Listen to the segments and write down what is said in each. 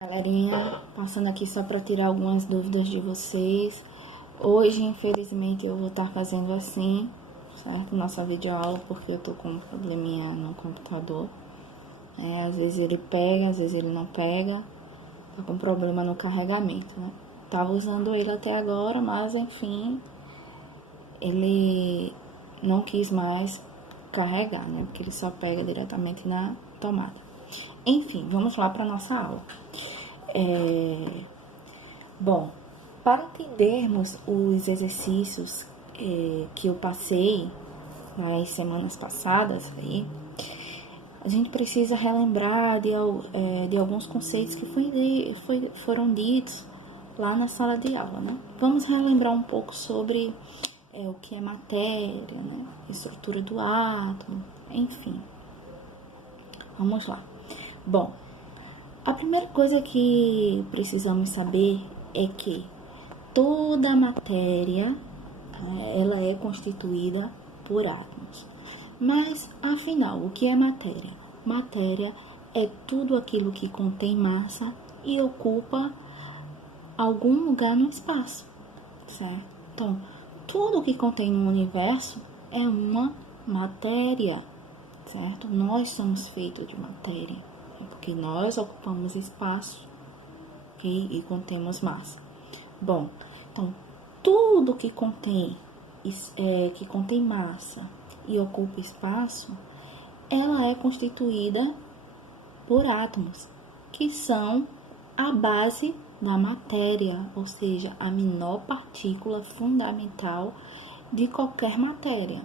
Galerinha, passando aqui só para tirar algumas dúvidas de vocês. Hoje, infelizmente, eu vou estar fazendo assim, certo? Nossa videoaula, porque eu tô com um probleminha no computador. Às vezes ele pega, às vezes ele não pega. Tá com problema no carregamento, né? Tava usando ele até agora, mas enfim, ele não quis mais carregar, né? Porque ele só pega diretamente na tomada. Enfim, vamos lá para nossa aula. Bom, para entendermos os exercícios que eu passei nas semanas passadas aí, a gente precisa relembrar de alguns conceitos que foram ditos lá na sala de aula, né? Vamos relembrar um pouco sobre o que é matéria, né? Estrutura do átomo, enfim. Vamos lá. Bom, a primeira coisa que precisamos saber é que toda a matéria ela é constituída por átomos. Mas, afinal, o que é matéria? Matéria é tudo aquilo que contém massa e ocupa algum lugar no espaço, certo? Então, tudo que contém no universo é uma matéria, certo? Nós somos feitos de matéria, porque nós ocupamos espaço, okay? E contemos massa. Bom, então, tudo que contém massa e ocupa espaço, ela é constituída por átomos, que são a base da matéria, ou seja, a menor partícula fundamental de qualquer matéria,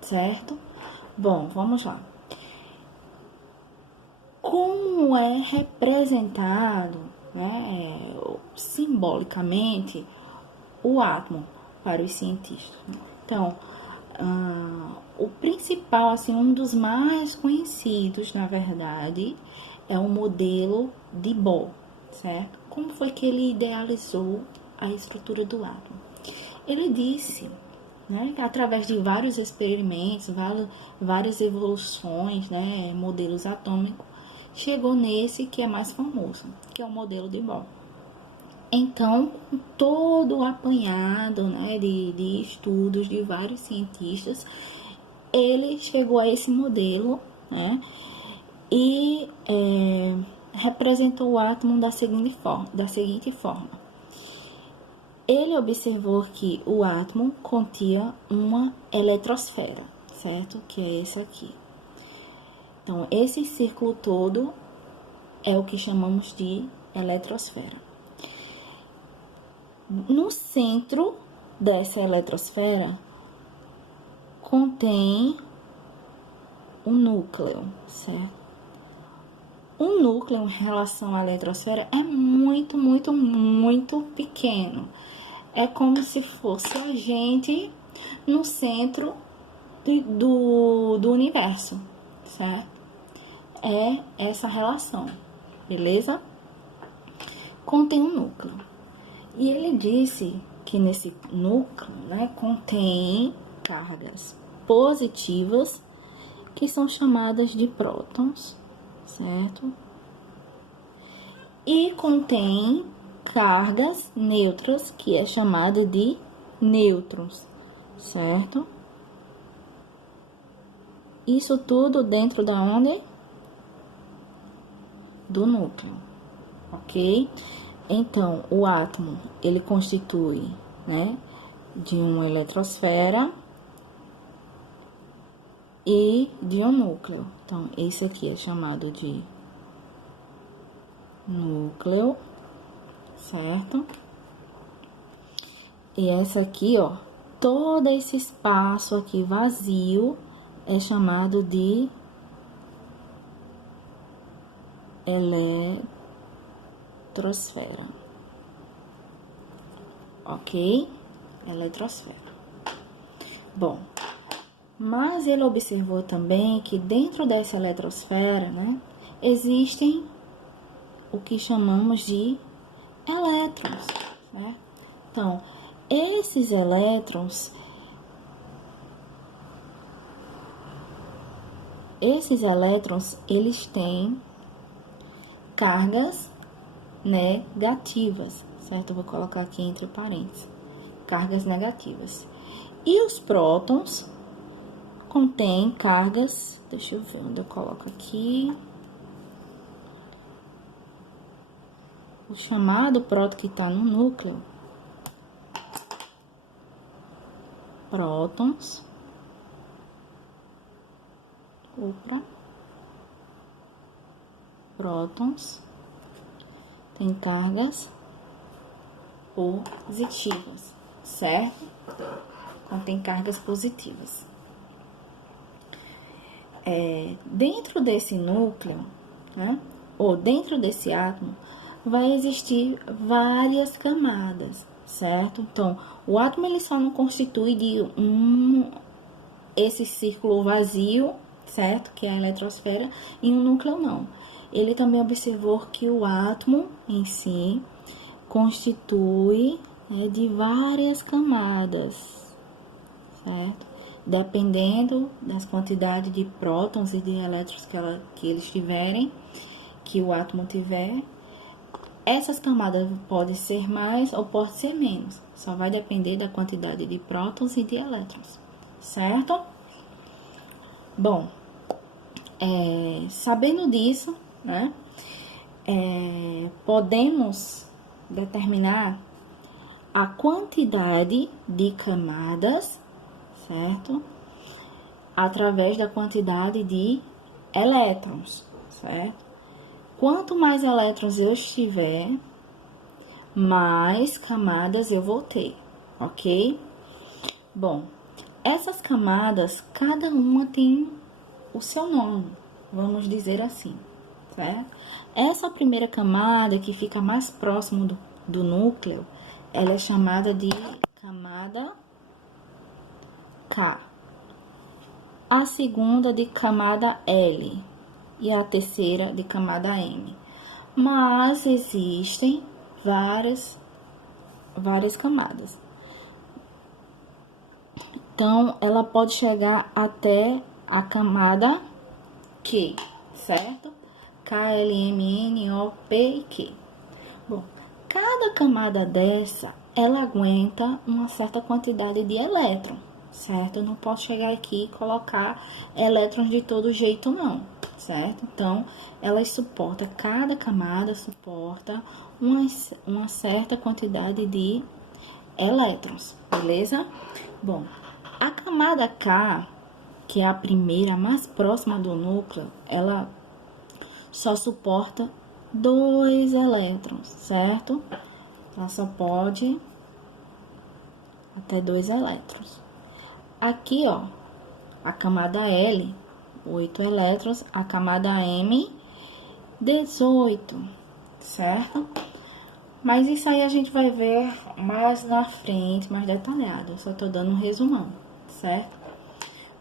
certo? Bom, vamos lá. Como é representado, né, simbolicamente, o átomo para os cientistas? Então, o principal, assim, um dos mais conhecidos, na verdade, é o modelo de Bohr, certo? Como foi que ele idealizou a estrutura do átomo? Ele disse, né, através de vários experimentos, várias evoluções, né, modelos atômicos, chegou nesse que é mais famoso, que é o modelo de Bohr. Então, todo o apanhado, né, de estudos de vários cientistas, ele chegou a esse modelo, né, e representou o átomo da seguinte forma. Ele observou que o átomo continha uma eletrosfera, certo? Que é essa aqui. Então, esse círculo todo é o que chamamos de eletrosfera. No centro dessa eletrosfera contém um núcleo, certo? O núcleo em relação à eletrosfera é muito, muito, muito pequeno. É como se fosse a gente no centro do universo, certo? É essa relação, beleza? Contém um núcleo. E ele disse que nesse núcleo, né, contém cargas positivas, que são chamadas de prótons, certo? E contém cargas neutras, que é chamada de nêutrons, certo? Isso tudo dentro da onde? Do núcleo, ok? Então, o átomo, ele constitui, né, de uma eletrosfera e de um núcleo. Então, esse aqui é chamado de núcleo, certo? E essa aqui, ó, todo esse espaço aqui vazio é chamado de eletrosfera, ok? Eletrosfera. Bom, mas ele observou também que dentro dessa eletrosfera, né, existem o que chamamos de elétrons, né? Então, esses elétrons, eles têm cargas negativas, certo? Eu vou colocar aqui entre parênteses, cargas negativas. E os prótons contêm cargas, deixa eu ver onde eu coloco aqui. O chamado próton que está no núcleo, prótons, prótons tem cargas positivas, certo? Contém cargas positivas. Dentro desse núcleo, né, ou dentro desse átomo, vai existir várias camadas, certo? Então, o átomo ele só não constitui de esse círculo vazio, certo? Que é a eletrosfera, e um núcleo não. Ele também observou que o átomo em si constitui, né, de várias camadas, certo? Dependendo das quantidades de prótons e de elétrons que eles tiverem, que o átomo tiver, essas camadas podem ser mais ou pode ser menos. Só vai depender da quantidade de prótons e de elétrons, certo? Bom, sabendo disso, né, podemos determinar a quantidade de camadas, certo? Através da quantidade de elétrons, certo? Quanto mais elétrons eu estiver, mais camadas eu vou ter, ok? Bom, essas camadas, cada uma tem o seu nome, vamos dizer assim, certo? Essa primeira camada, que fica mais próximo do núcleo, ela é chamada de camada K. A segunda de camada L e a terceira de camada M. Mas existem várias camadas. Então, ela pode chegar até a camada Q, certo? K, L, M, N, O, P e Q. Bom, cada camada dessa, ela aguenta uma certa quantidade de elétron, certo? Eu não posso chegar aqui e colocar elétrons de todo jeito, não, certo? Então, elas suportam, cada camada suporta uma certa quantidade de elétrons, beleza? Bom, a camada K, que é a primeira, mais próxima do núcleo, ela só suporta 2 elétrons, certo? Ela só pode até 2 elétrons. Aqui, ó, a camada L, 8 elétrons, a camada M, 18, certo? Mas isso aí a gente vai ver mais na frente, mais detalhado. Eu só tô dando um resumão, certo?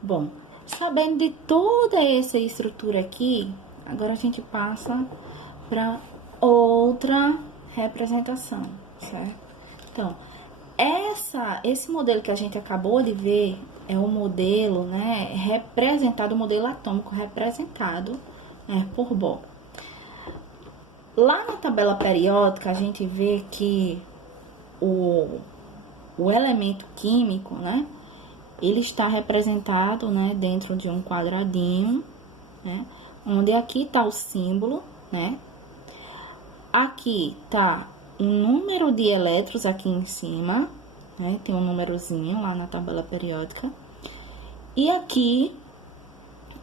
Bom, sabendo de toda essa estrutura aqui, agora a gente passa para outra representação, certo? Então, esse modelo que a gente acabou de ver é o modelo, né, representado, o modelo atômico representado, né, por Bohr. Lá na tabela periódica, a gente vê que o elemento químico, né, ele está representado, né, dentro de um quadradinho, né, onde aqui está o símbolo, né, aqui está o número de elétrons aqui em cima, né, tem um númerozinho lá na tabela periódica, e aqui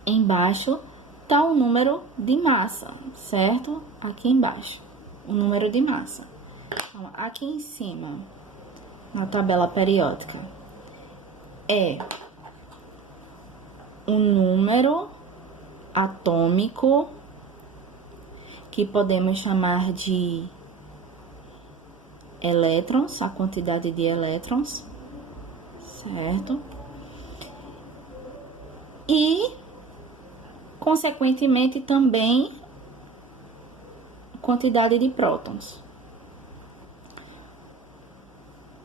embaixo tá o número de massa, certo? Aqui embaixo, o número de massa. Então, aqui em cima, na tabela periódica, é o número atômico, que podemos chamar de elétrons, a quantidade de elétrons, certo? E, consequentemente, também quantidade de prótons.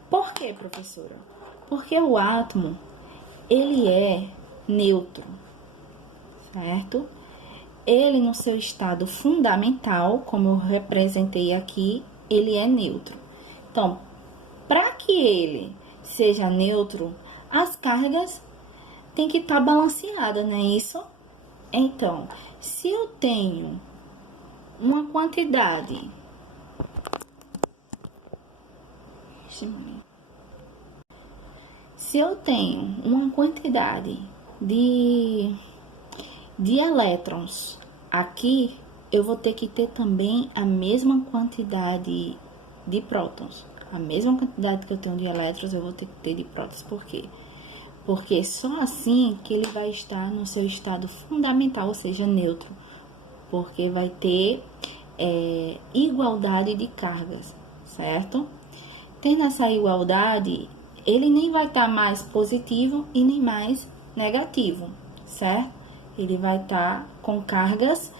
Por quê, professora? Porque o átomo, ele é neutro, certo? ele no seu estado fundamental, como eu representei aqui, ele é neutro. Então, para que ele seja neutro, as cargas têm que estar balanceadas, não é isso? Então, se eu tenho uma quantidade... Se eu tenho uma quantidade de elétrons aqui, eu vou ter que ter também a mesma quantidade de prótons. A mesma quantidade que eu tenho de elétrons, eu vou ter que ter de prótons. Por quê? Porque só assim que ele vai estar no seu estado fundamental, ou seja, neutro. Porque vai ter igualdade de cargas, certo? Tendo essa igualdade, ele nem vai estar mais positivo e nem mais negativo, certo? Ele vai estar com cargas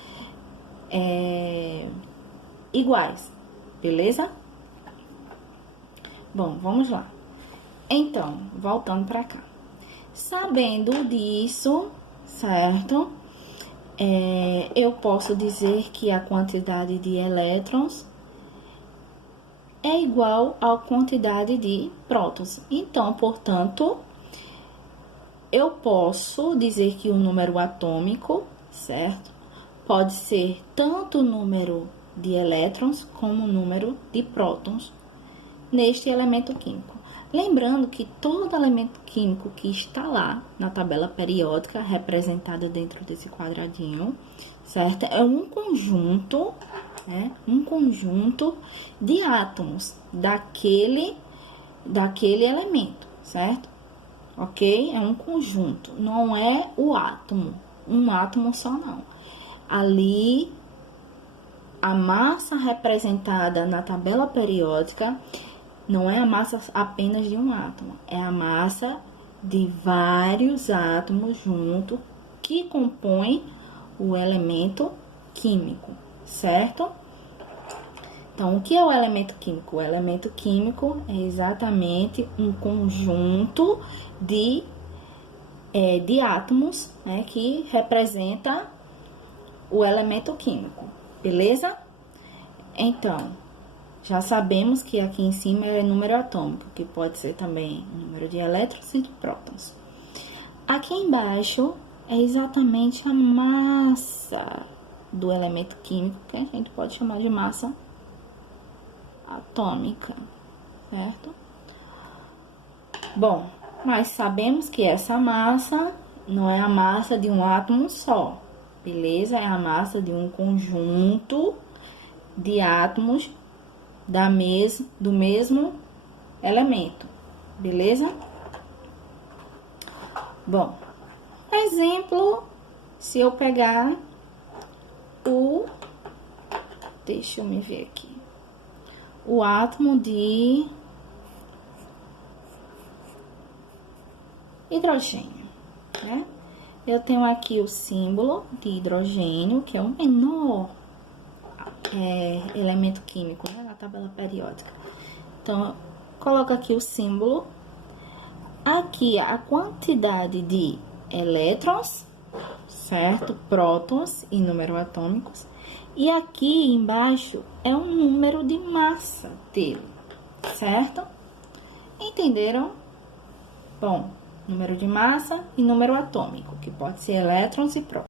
iguais, beleza? Bom, vamos lá. Então, voltando para cá. Sabendo disso, certo? Eu posso dizer que a quantidade de elétrons é igual à quantidade de prótons. Então, portanto, eu posso dizer que o número atômico, certo? Pode ser tanto o número de elétrons como o número de prótons neste elemento químico. Lembrando que todo elemento químico que está lá na tabela periódica, representada dentro desse quadradinho, certo? É um conjunto, um conjunto de átomos daquele elemento, certo? Ok? É um conjunto, não é o átomo, um átomo só não. Ali, a massa representada na tabela periódica não é a massa apenas de um átomo, é a massa de vários átomos junto que compõem o elemento químico, certo? Então, o que é o elemento químico? O elemento químico é exatamente um conjunto de átomos, que representa o elemento químico, beleza? Então, já sabemos que aqui em cima é número atômico, que pode ser também número de elétrons e de prótons. Aqui embaixo é exatamente a massa do elemento químico, que a gente pode chamar de massa atômica, certo? Bom, mas sabemos que essa massa não é a massa de um átomo só, beleza? É a massa de um conjunto de átomos do mesmo elemento, beleza? Bom, exemplo, se eu pegar deixa eu me ver aqui, o átomo de hidrogênio, né? Eu tenho aqui o símbolo de hidrogênio, que é o menor elemento químico, né, na tabela periódica. Então, coloco aqui o símbolo. Aqui a quantidade de elétrons, certo? Prótons e número atômicos. E aqui embaixo é o número de massa dele, certo? Entenderam? Bom, número de massa e número atômico, que pode ser elétrons e prótons.